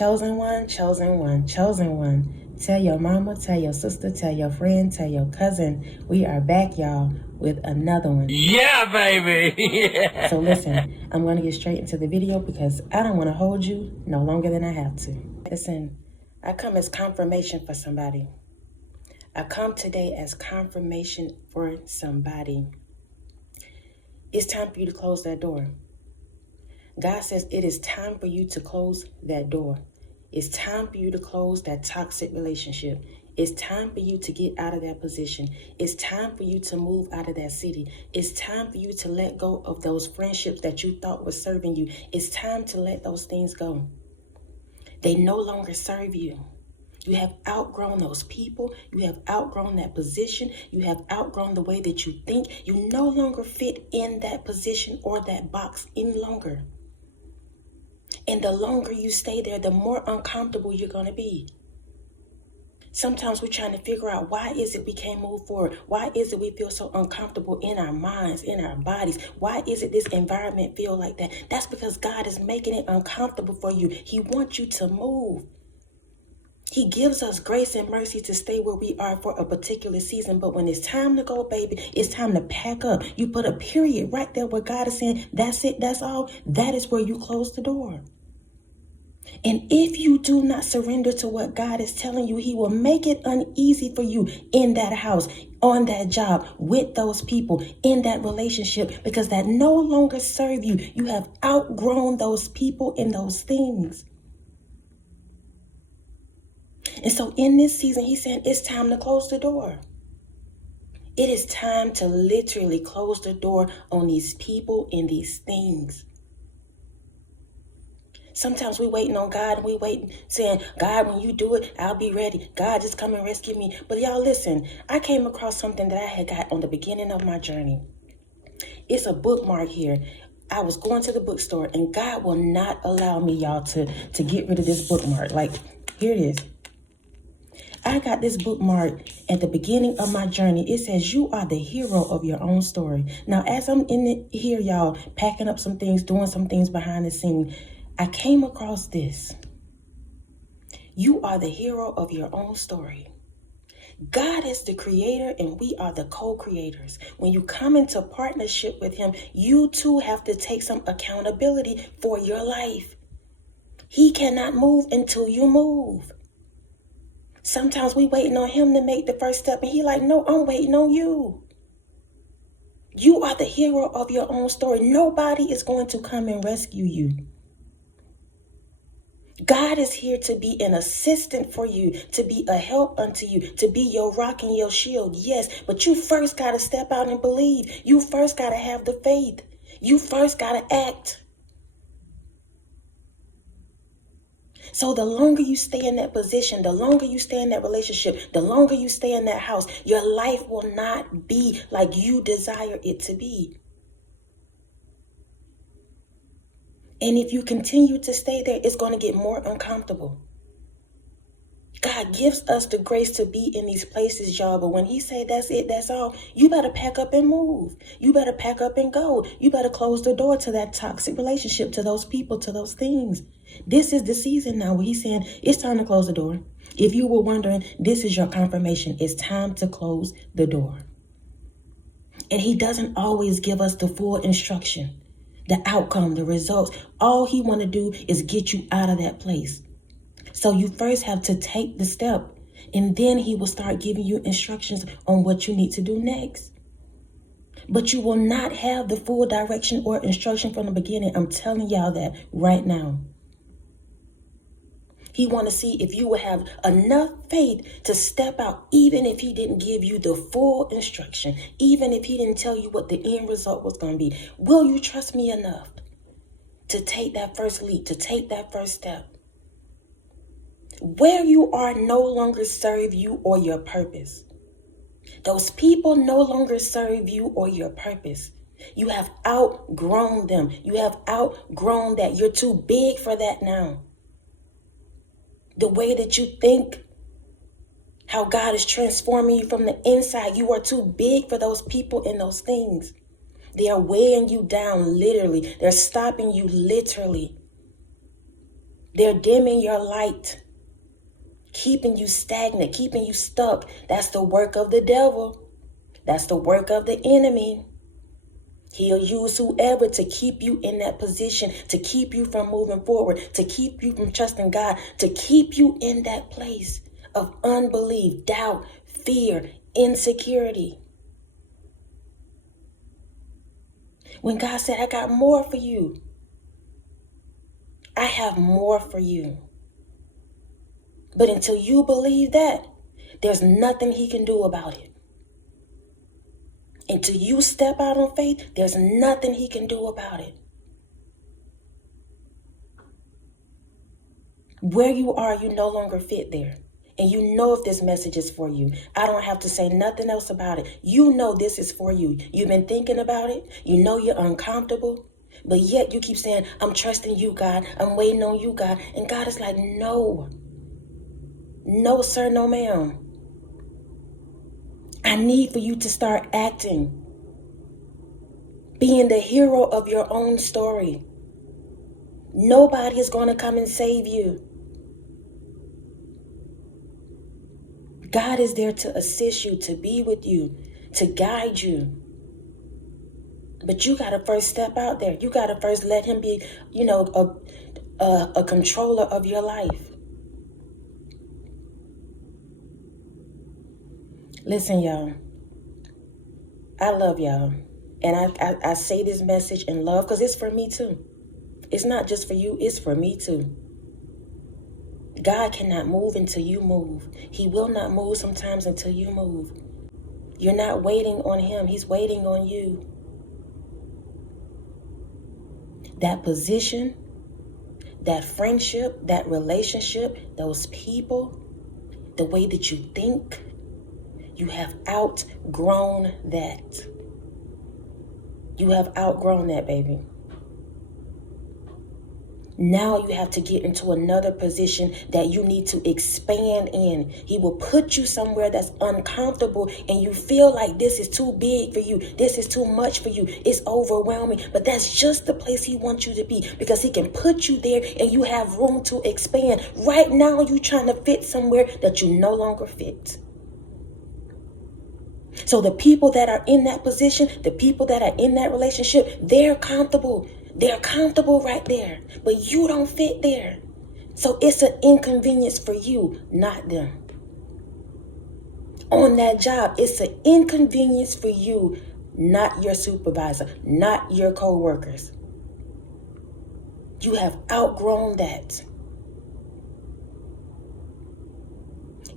Chosen one, chosen one, chosen one. Tell your mama, tell your sister, tell your friend, tell your cousin. We are back, y'all, with another one. Yeah, baby. Yeah. So listen, I'm going to get straight into the video because I don't want to hold you no longer than I have to. Listen, I come as confirmation for somebody. I come today as confirmation for somebody. It's time for you to close that door. God says it is time for you to close that door. It's time for you to close that toxic relationship. It's time for you to get out of that position. It's time for you to move out of that city. It's time for you to let go of those friendships that you thought were serving you. It's time to let those things go. They no longer serve you. You have outgrown those people. You have outgrown that position. You have outgrown the way that you think. You no longer fit in that position or that box any longer. And the longer you stay there, the more uncomfortable you're going to be. Sometimes we're trying to figure out, why is it we can't move forward? Why is it we feel so uncomfortable in our minds, in our bodies? Why is it this environment feel like that? That's because God is making it uncomfortable for you. He wants you to move. He gives us grace and mercy to stay where we are for a particular season. But when it's time to go, baby, it's time to pack up. You put a period right there where God is saying, that's it, that's all. That is where you close the door. And if you do not surrender to what God is telling you, He will make it uneasy for you in that house, on that job, with those people, in that relationship, because that no longer serve you. You have outgrown those people and those things. And so in this season, He's saying it's time to close the door. It is time to literally close the door on these people and these things. Sometimes we waiting on God and we waiting saying, God, when you do it, I'll be ready. God, just come and rescue me. But y'all listen, I came across something that I had got on the beginning of my journey. It's a bookmark here. I was going to the bookstore and God will not allow me, y'all, to get rid of this bookmark. Like, here it is. I got this bookmark at the beginning of my journey. It says, you are the hero of your own story. Now, as I'm in here, y'all, packing up some things, doing some things behind the scene, I came across this. You are the hero of your own story. God is the creator and we are the co-creators. When you come into partnership with Him, you too have to take some accountability for your life. He cannot move until you move. Sometimes we waiting on Him to make the first step and He like, no, I'm waiting on you. You are the hero of your own story. Nobody is going to come and rescue you. God is here to be an assistant for you, to be a help unto you, to be your rock and your shield. Yes, but you first got to step out and believe. You first got to have the faith. You first got to act. So the longer you stay in that position, the longer you stay in that relationship, the longer you stay in that house, your life will not be like you desire it to be. And if you continue to stay there, it's going to get more uncomfortable. God gives us the grace to be in these places, y'all. But when He say that's it, that's all, you better pack up and move. You better pack up and go. You better close the door to that toxic relationship, to those people, to those things. This is the season now where He's saying it's time to close the door. If you were wondering, this is your confirmation. It's time to close the door. And He doesn't always give us the full instruction, the outcome, the results. All He want to do is get you out of that place. So you first have to take the step, and then He will start giving you instructions on what you need to do next. But you will not have the full direction or instruction from the beginning. I'm telling y'all that right now. He want to see if you will have enough faith to step out, even if He didn't give you the full instruction, even if He didn't tell you what the end result was going to be. Will you trust me enough to take that first leap, to take that first step? Where you are no longer serve you or your purpose. Those people no longer serve you or your purpose. You have outgrown them. You have outgrown that. You're too big for that now. The way that you think, how God is transforming you from the inside, you are too big for those people and those things. They are weighing you down, literally. They're stopping you, literally. They're dimming your light, keeping you stagnant, keeping you stuck. That's the work of the devil. That's the work of the enemy. He'll use whoever to keep you in that position, to keep you from moving forward, to keep you from trusting God, to keep you in that place of unbelief, doubt, fear, insecurity. When God said, I got more for you. I have more for you. But until you believe that, there's nothing he can do about it. Until you step out on faith, there's nothing he can do about it. Where you are, you no longer fit there. And you know if this message is for you. I don't have to say nothing else about it. You know this is for you. You've been thinking about it. You know you're uncomfortable. But yet you keep saying, I'm trusting you, God. I'm waiting on you, God. And God is like, no. No, sir, no, ma'am. I need for you to start acting. Being the hero of your own story. Nobody is going to come and save you. God is there to assist you, to be with you, to guide you. But you got to first step out there. You got to first let him be, a controller of your life. Listen, y'all. I love y'all. And I say this message in love because it's for me too. It's not just for you. It's for me too. God cannot move until you move. He will not move sometimes until you move. You're not waiting on him. He's waiting on you. That position, that friendship, that relationship, those people, the way that you think, you have outgrown that. You have outgrown that, baby. Now you have to get into another position that you need to expand in. He will put you somewhere that's uncomfortable and you feel like this is too big for you. This is too much for you. It's overwhelming. But that's just the place he wants you to be because he can put you there and you have room to expand. Right now you're trying to fit somewhere that you no longer fit. So the people that are in that position, the people that are in that relationship, they're comfortable. They're comfortable right there, but you don't fit there. So it's an inconvenience for you, not them. On that job, it's an inconvenience for you, not your supervisor, not your co-workers. You have outgrown that.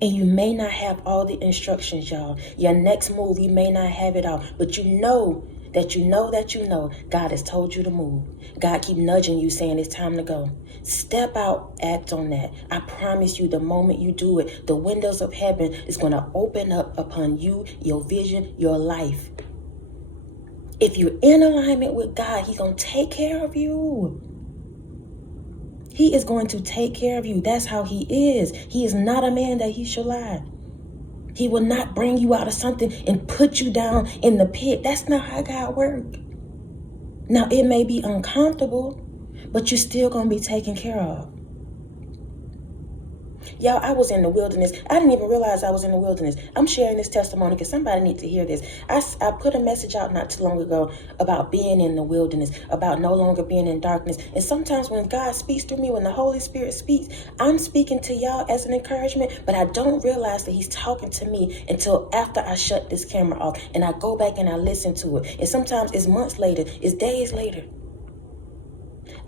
And you may not have all the instructions, y'all. Your next move, you may not have it all. But you know God has told you to move. God keep nudging you, saying it's time to go. Step out, act on that. I promise you, the moment you do it, the windows of heaven is going to open up upon you, your vision, your life. If you're in alignment with God, he's going to take care of you. He is going to take care of you. That's how he is. He is not a man that he should lie. He will not bring you out of something and put you down in the pit. That's not how God works. Now, it may be uncomfortable, but you're still going to be taken care of. Y'all, I was in the wilderness. I didn't even realize I was in the wilderness. I'm sharing this testimony because somebody needs to hear this. I put a message out not too long ago about being in the wilderness, about no longer being in darkness. And sometimes when God speaks through me, when the Holy Spirit speaks, I'm speaking to y'all as an encouragement, but I don't realize that he's talking to me until after I shut this camera off and I go back and I listen to it. And sometimes it's months later, it's days later.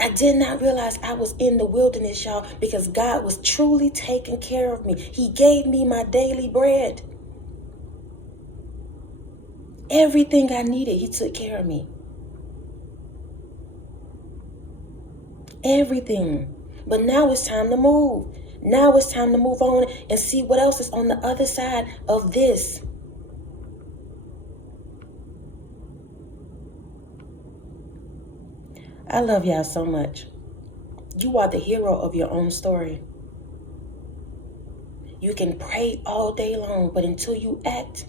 I did not realize I was in the wilderness, y'all, because God was truly taking care of me. He gave me my daily bread. Everything I needed, he took care of me. Everything. But now it's time to move. Now it's time to move on and see what else is on the other side of this. I love y'all so much. You are the hero of your own story. You can pray all day long, but until you act,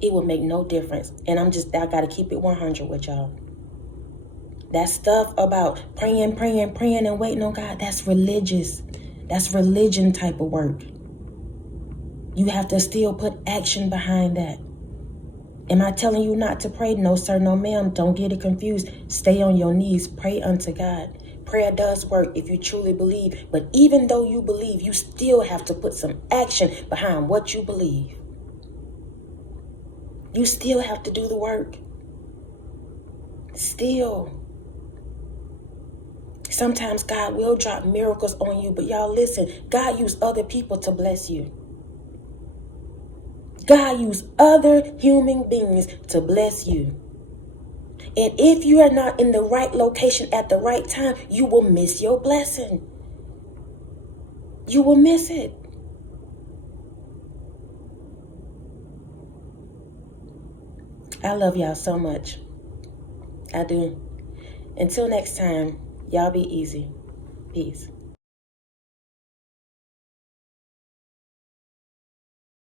it will make no difference. And I got to keep it 100 with y'all. That stuff about praying, and waiting on God, that's religious. That's religion type of work. You have to still put action behind that. Am I telling you not to pray? No, sir, no, ma'am. Don't get it confused. Stay on your knees. Pray unto God. Prayer does work if you truly believe. But even though you believe, you still have to put some action behind what you believe. You still have to do the work. Still. Sometimes God will drop miracles on you, but y'all listen, God used other people to bless you. God used other human beings to bless you. And if you are not in the right location at the right time, you will miss your blessing. You will miss it. I love y'all so much. I do. Until next time, y'all be easy. Peace.